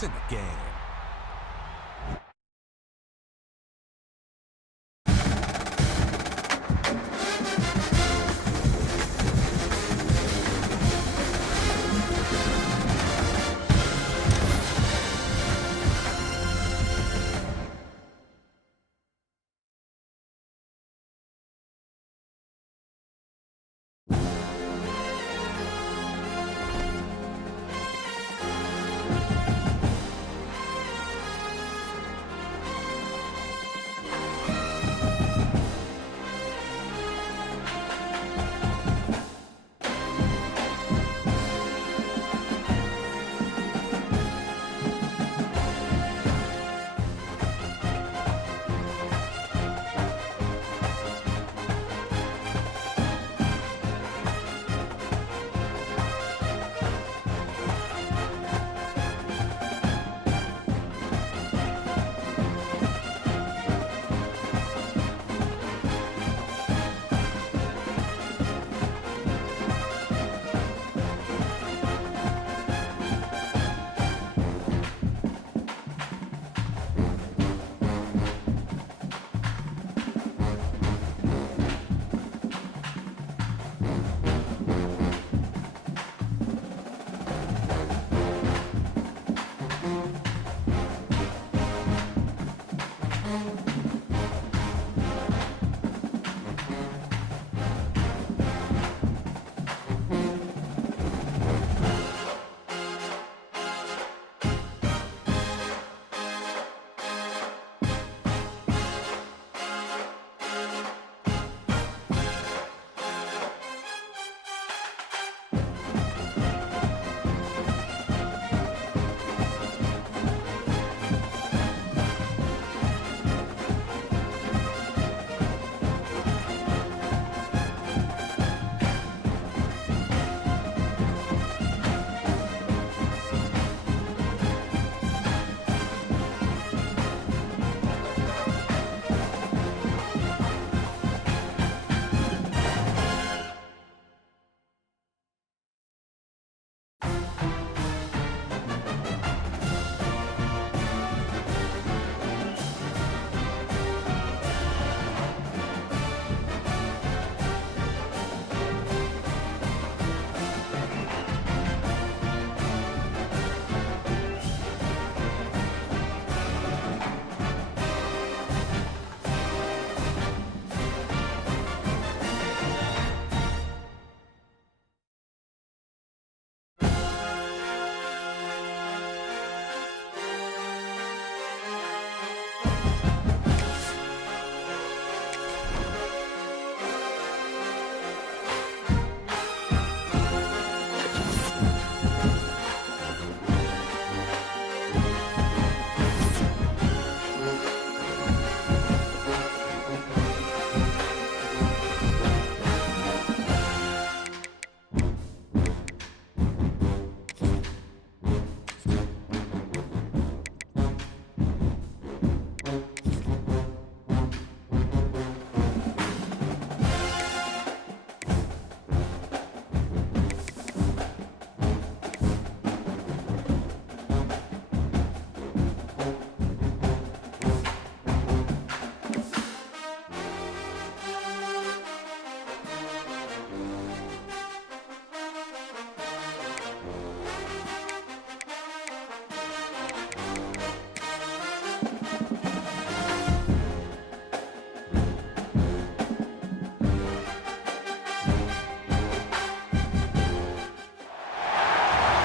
points in the game.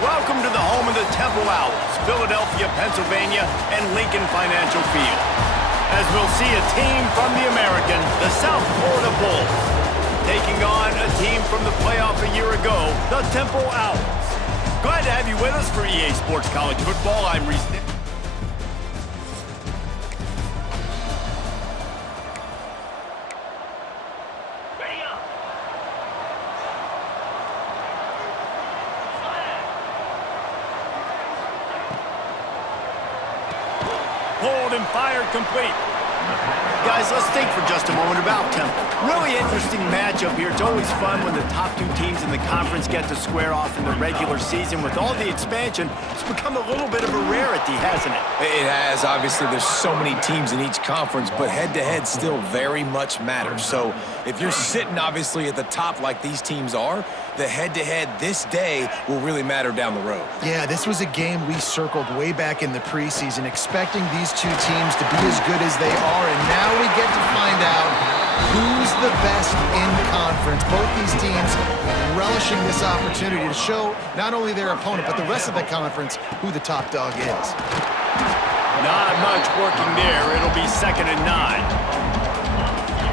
Welcome to the home of the Temple Owls, Philadelphia, Pennsylvania, and Lincoln Financial Field. As we'll see a team from the American, the South Florida Bulls, taking on a team from the playoff a year ago, the Temple Owls. Glad to have you with us for EA Sports College Football. I'm Reese. Pulled and fired complete. guys, let's think for just a moment about Temple. Really interesting matchup here. It's always fun when the top two teams in the conference get to square off in the regular season. With all the expansion, it's become a little bit of a rarity, hasn't it? It has. Obviously, there's so many teams in each conference, but head-to-head still very much matters. So if you're sitting, obviously, at the top like these teams are, the head-to-head this day will really matter down the road. Yeah, this was a game we circled way back in the preseason, expecting these two teams to be as good as they are, and now we get to find out who's the best in conference. Both these teams relishing this opportunity to show not only their opponent, but the rest of the conference who the top dog is. Not much working there. It'll be 2nd and 9.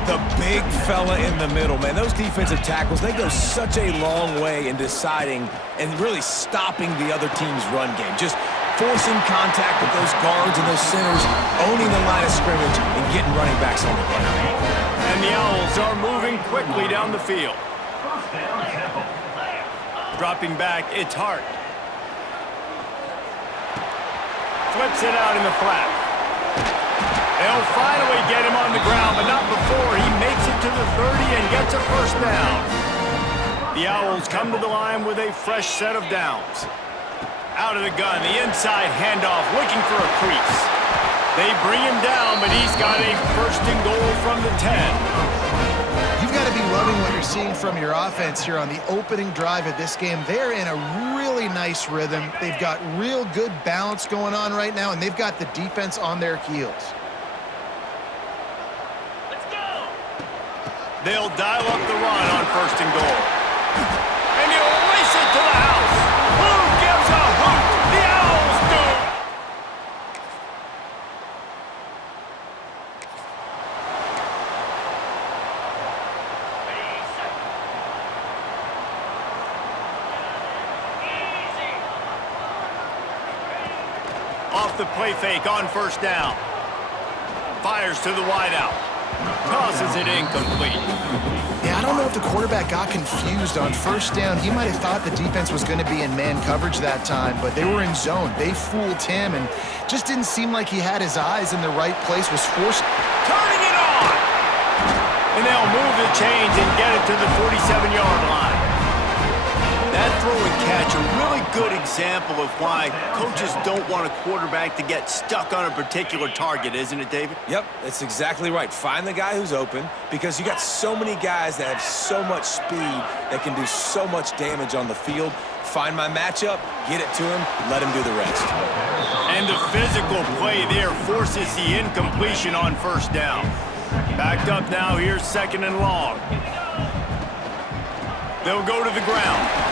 The big fella in the middle, man. Those defensive tackles, they go such a long way in deciding and really stopping the other team's run game. Just forcing contact with those guards and those centers, owning the line of scrimmage, and getting running backs on the ground. And the Owls are moving quickly down the field. Dropping back, it's Hart. Flips it out in the flat. They'll finally get him on the ground, but not before he makes it to the 30 and gets a first down. The Owls come to the line with a fresh set of downs. Out of the gun, the inside handoff, looking for a crease. They bring him down, but he's got a 1st and goal from the 10. You've got to be loving what you're seeing from your offense here on the opening drive of this game. They're in a really nice rhythm. They've got real good balance going on right now, and they've got the defense on their heels. They'll dial up the run on 1st and goal. And he'll race it to the house. Who gives a hoot? The Owls do. Off the play fake on 1st down. Fires to the wideout. Tosses it incomplete. Yeah, I don't know if the quarterback got confused on 1st down. He might have thought the defense was going to be in man coverage that time, but they were in zone. They fooled him and just didn't seem like he had his eyes in the right place, was forced. Turning it on! And they'll move the chains and get it to the 47-yard line. That throw and catch, a really good example of why coaches don't want a quarterback to get stuck on a particular target, isn't it, David? Yep, that's exactly right. Find the guy who's open, because you got so many guys that have so much speed that can do so much damage on the field. Find my matchup, get it to him, let him do the rest. And the physical play there forces the incompletion on 1st down. Backed up now, here's 2nd and long. They'll go to the ground.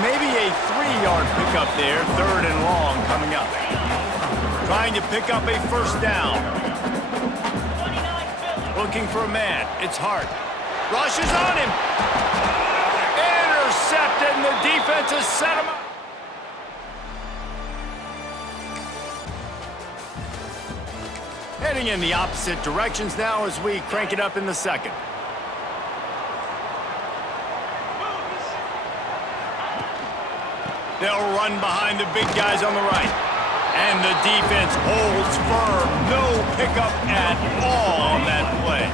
Maybe a 3-yard pickup there, 3rd and long coming up. Trying to pick up a 1st down. Looking for a man, it's Hart. Rushes on him. Intercepted, and the defense has set him up. Heading in the opposite directions now as we crank it up in the 2nd. They'll run behind the big guys on the right. And the defense holds firm. No pickup at all on that play.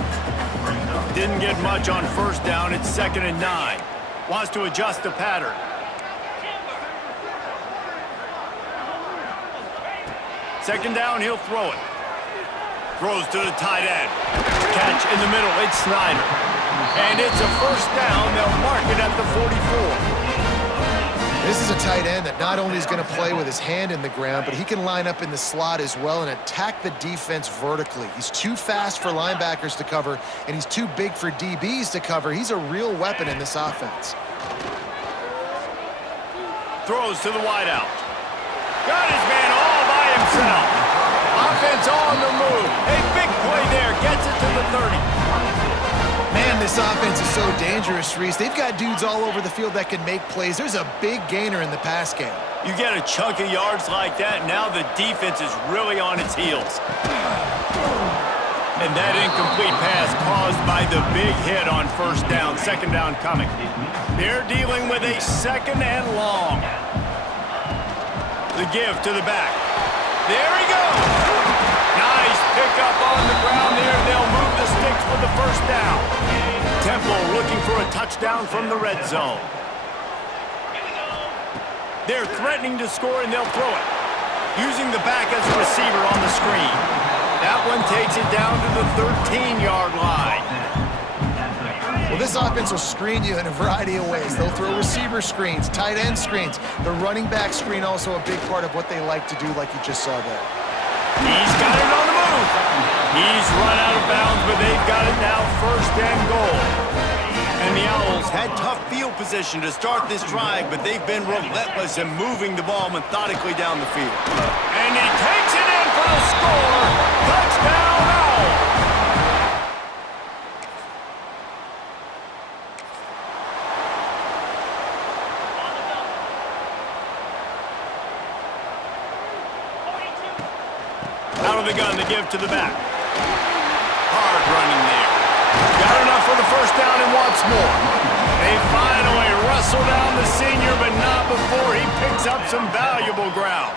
Didn't get much on 1st down. It's 2nd and 9. Wants to adjust the pattern. Second down, he'll throw it. Throws to the tight end. Catch in the middle, it's Snyder. And it's a 1st down. They'll mark it at the 44. This is a tight end that not only is going to play with his hand in the ground, but he can line up in the slot as well and attack the defense vertically. He's too fast for linebackers to cover, and he's too big for DBs to cover. He's a real weapon in this offense. Throws to the wideout. Got his man all by himself. Offense on the move. A big play there. Gets it to the 30. Man, this offense is so dangerous, Reese. They've got dudes all over the field that can make plays. There's a big gainer in the pass game. You get a chunk of yards like that, now the defense is really on its heels. And that incomplete pass caused by the big hit on 1st down, 2nd down coming. They're dealing with a 2nd and long. The give to the back. There he goes. Nice pickup on the ground there. They'll down. Temple looking for a touchdown from the red zone. They're threatening to score, and they'll throw it. Using the back as a receiver on the screen. That one takes it down to the 13-yard line. Well, this offense will screen you in a variety of ways. They'll throw receiver screens, tight end screens. The running back screen also a big part of what they like to do, like you just saw there. He's got it on the move. He's run out of bounds, but they've got it now first and goal. And the Owls had tough field position to start this drive, but they've been relentless in moving the ball methodically down the field. And he takes it in for the score. Touchdown, Owls! Out of the gun to give to the back. Hard running there. Got enough for the first down and wants more. They finally wrestle down the senior, but not before he picks up some valuable ground.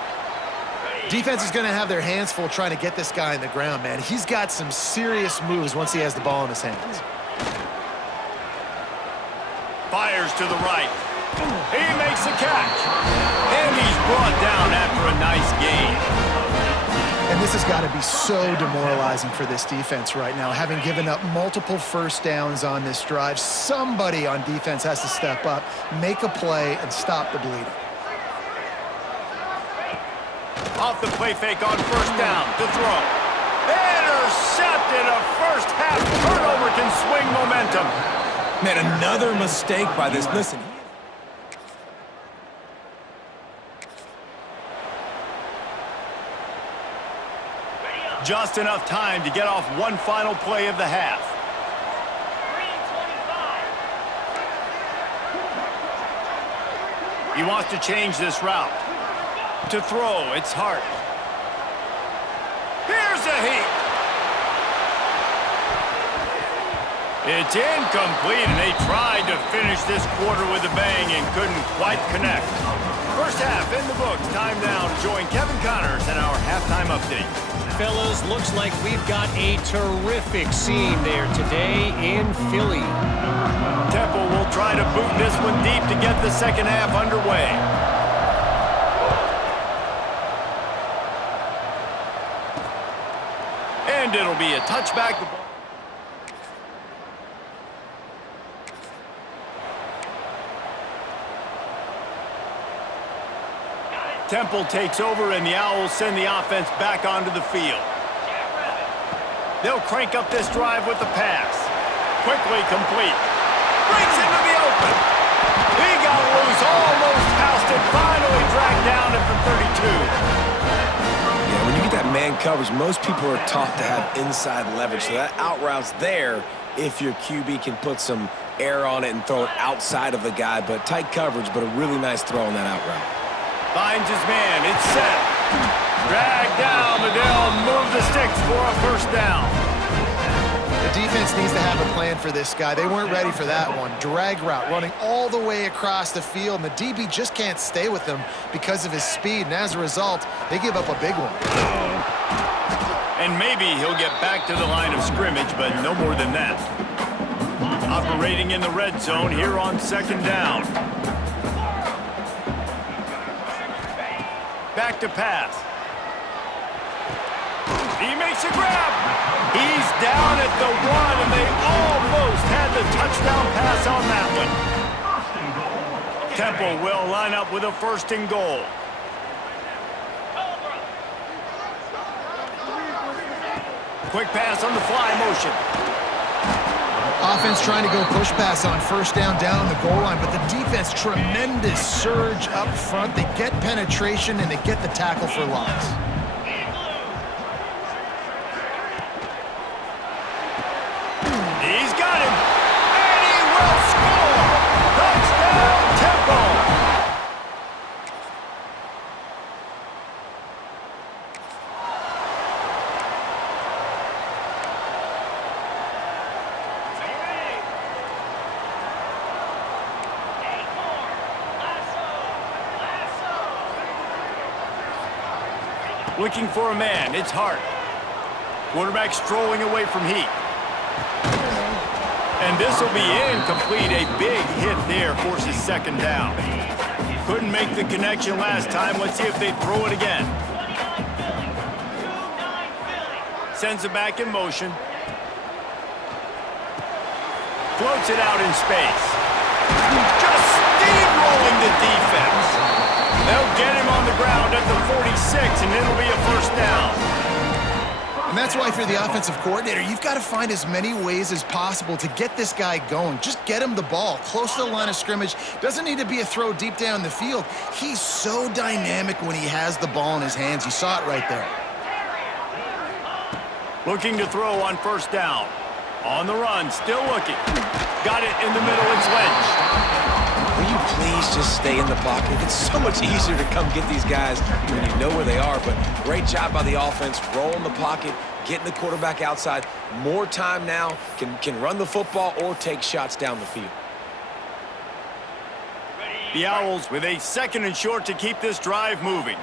Defense is going to have their hands full trying to get this guy in the ground, man. He's got some serious moves once he has the ball in his hands. Fires to the right. He makes the catch. And he's brought down after a nice gain. And this has got to be so demoralizing for this defense right now, having given up multiple first downs on this drive. Somebody on defense has to step up, make a play, and stop the bleeding. Off the play fake on first down to throw. Intercepted. A first half turnover can swing momentum. Man, another mistake by this. Listen. Just enough time to get off one final play of the half. He wants to change this route. To throw, it's Hart. Here's a heat. It's incomplete, and they tried to finish this quarter with a bang and couldn't quite connect. First half in the books. Time now to join Kevin Connors in our halftime update. Fellas, looks like we've got a terrific scene there today in Philly. Temple will try to boot this one deep to get the second half underway. And it'll be a touchback. Temple takes over, and the Owls send the offense back onto the field. They'll crank up this drive with the pass. Quickly complete. Breaks into the open. He got loose, almost housed it, finally dragged down at the 32. Yeah, when you get that man coverage, most people are taught to have inside leverage. So that out route's there if your QB can put some air on it and throw it outside of the guy. But tight coverage, but a really nice throw on that out route. Finds his man. It's set. Dragged down, but they'll move the sticks for a first down. The defense needs to have a plan for this guy. They weren't ready for that one. Drag route, running all the way across the field, and the DB just can't stay with him because of his speed, and as a result, they give up a big one. And maybe he'll get back to the line of scrimmage, but no more than that. Operating in the red zone here on second down. Back to pass. He makes a grab. He's down at the 1, and they almost had the touchdown pass on that one. Temple will line up with a first and goal. Quick pass on the fly motion. Offense trying to go push pass on first down the goal line, but the defense, tremendous surge up front. They get penetration, and they get the tackle for loss. He's got him, and he will score! Touchdown, Temple! Looking for a man, it's Hart. Quarterback strolling away from heat. And this will be incomplete. A big hit there forces second down. Couldn't make the connection last time. Let's see if they throw it again. Sends it back in motion. Floats it out in space. Just steamrolling the defense. They'll get him on the ground at the 46, and it'll be a first down. And that's why, if you're the offensive coordinator, you've got to find as many ways as possible to get this guy going. Just get him the ball close to the line of scrimmage. Doesn't need to be a throw deep down the field. He's so dynamic when he has the ball in his hands. You saw it right there. Looking to throw on first down. On the run, still looking. Got it in the middle, it's Lynch. Will you please just stay in the pocket? It's so much easier to come get these guys when you know where they are, but great job by the offense, rolling the pocket, getting the quarterback outside. More time now, can run the football or take shots down the field. The Owls with a 2nd and short to keep this drive moving.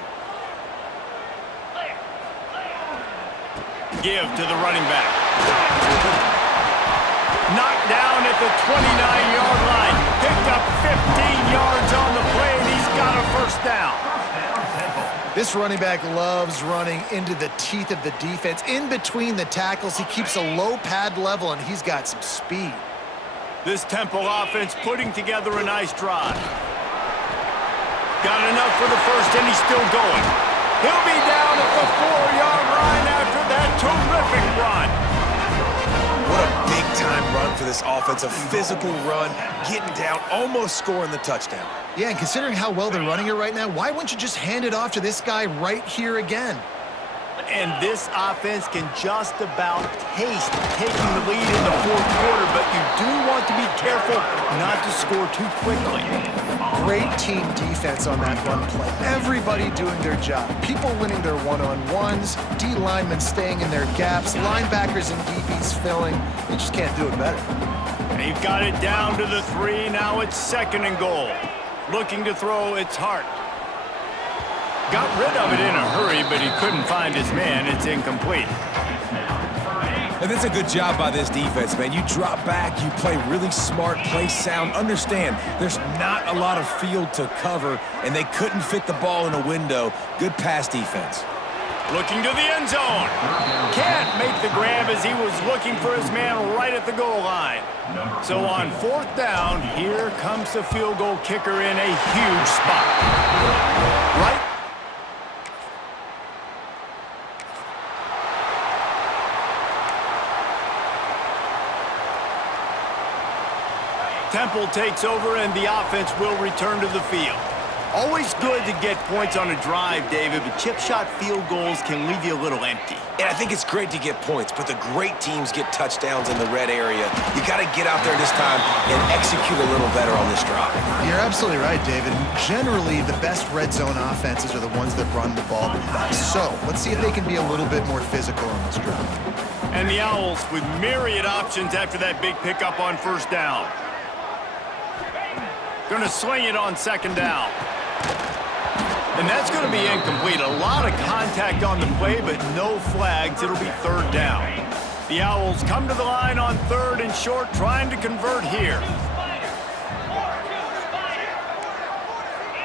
Give to the running back. Knocked down at the 29-yard line. Picked up 15 yards on the play, and he's got a first down. This running back loves running into the teeth of the defense. In between the tackles, he keeps a low pad level, and he's got some speed. This Temple offense putting together a nice drive. Got enough for the first, and he's still going. He'll be down at the 4-yard line after that terrific run. What a big-time run for this offense. A physical run, getting down, almost scoring the touchdown. Yeah, and considering how well they're running it right now, why wouldn't you just hand it off to this guy right here again? And this offense can just about taste taking the lead in the 4th quarter, but you do want to be careful not to score too quickly. Great team defense on that run play. Everybody doing their job. People winning their one-on-ones, D linemen staying in their gaps, linebackers and DBs filling. They just can't do it better. They've got it down to the 3. Now it's 2nd and goal. Looking to throw, it's Hart. Got rid of it in a hurry, but he couldn't find his man. It's incomplete. And that's a good job by this defense, man. You drop back, you play really smart, play sound. Understand, there's not a lot of field to cover, and they couldn't fit the ball in a window. Good pass defense. Looking to the end zone. Can't make the grab as he was looking for his man right at the goal line. So on 4th down, here comes the field goal kicker in a huge spot. Right. Temple takes over, and the offense will return to the field. Always good to get points on a drive, David, but chip shot field goals can leave you a little empty. And I think it's great to get points, but the great teams get touchdowns in the red area. You got to get out there this time and execute a little better on this drive. You're absolutely right, David. Generally, the best red zone offenses are the ones that run the ball the best. So let's see if they can be a little bit more physical on this drive. And the Owls with myriad options after that big pickup on first down. Going to sling it on 2nd down. And that's going to be incomplete. A lot of contact on the play, but no flags. It'll be 3rd down. The Owls come to the line on 3rd and short, trying to convert here.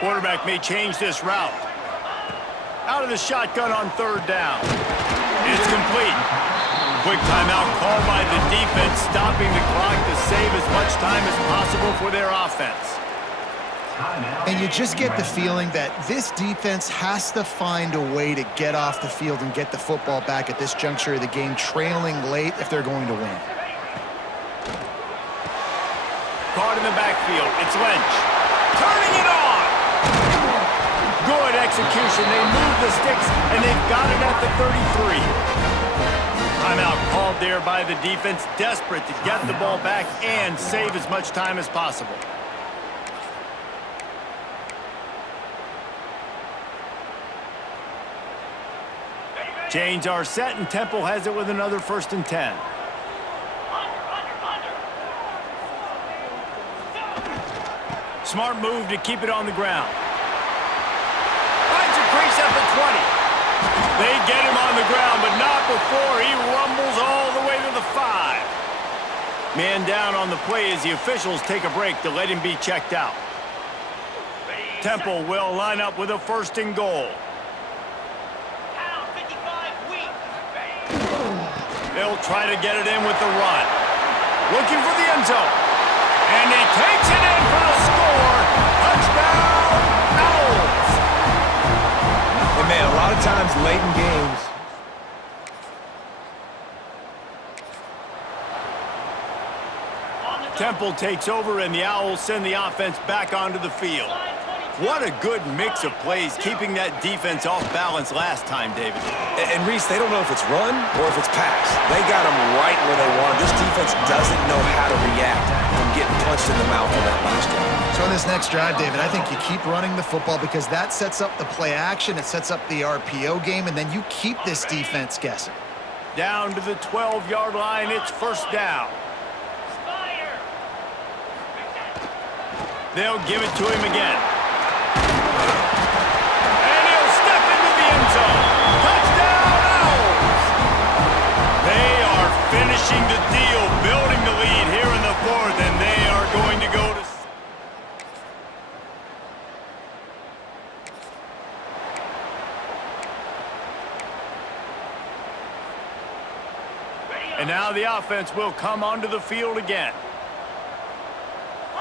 Quarterback may change this route. Out of the shotgun on 3rd down. It's complete. Quick timeout called by the defense, stopping the clock to save as much time as possible for their offense. And you just get the feeling that this defense has to find a way to get off the field and get the football back at this juncture of the game, trailing late if they're going to win. Caught in the backfield. It's Lynch. Turning it on! Good execution. They move the sticks, and they've got it at the 33. Timeout called there by the defense, desperate to get the ball back and save as much time as possible. Chains are set, and Temple has it with another 1st and 10. Smart move to keep it on the ground. Finds a crease at the 20. They get him on the ground, but not before he rumbles all the way to the 5. Man down on the play as the officials take a break to let him be checked out. Temple will line up with a 1st and goal. They'll try to get it in with the run. Looking for the end zone. And he takes it in for the score. Touchdown, Owls. And man, a lot of times late in games, Temple takes over, and the Owls send the offense back onto the field. What a good mix of plays, keeping that defense off balance last time, David. and Reese, they don't know if it's run or if it's pass. They got them right where they want. This defense doesn't know how to react from getting punched in the mouth on that last drive. So in this next drive, David, I think you keep running the football because that sets up the play action, it sets up the RPO game, and then you keep this defense guessing. Down to the 12-yard line, it's 1st down. They'll give it to him again. And he'll step into the end zone. Touchdown, Owls! They are finishing the deal, building the lead here in the 4th, and they are going to go to... And now the offense will come onto the field again.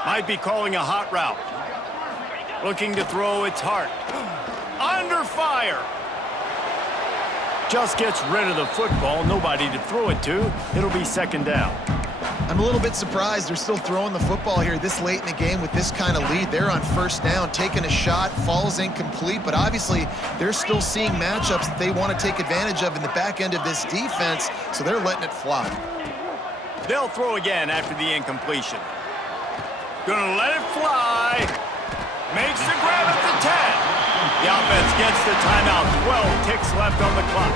Might be calling a hot route. Looking to throw, it's Hart. Under fire. Just gets rid of the football. Nobody to throw it to. It'll be 2nd down. I'm a little bit surprised they're still throwing the football here this late in the game with this kind of lead. They're on 1st down, taking a shot, falls incomplete, but obviously they're still seeing matchups that they want to take advantage of in the back end of this defense, so they're letting it fly. They'll throw again after the incompletion. Gonna let it fly. Makes the grab at the 10. The offense gets the timeout. 12 ticks left on the clock.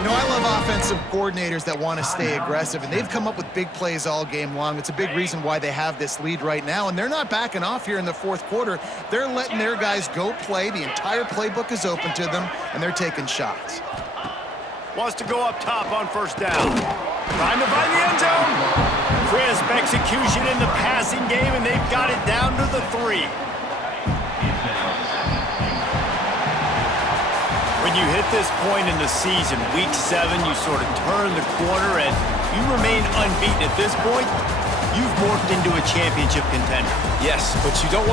You know, I love offensive coordinators that want to stay aggressive, and they've come up with big plays all game long. It's a big reason why they have this lead right now, and they're not backing off here in the 4th quarter. They're letting their guys go play. The entire playbook is open to them, and they're taking shots. Wants to go up top on 1st down. Trying to find the end zone. Crisp execution in the passing game, and they've got it down to the 3. When you hit this point in the season, week 7, you sort of turn the corner and you remain unbeaten. At this point, you've morphed into a championship contender. Yes, but you don't want to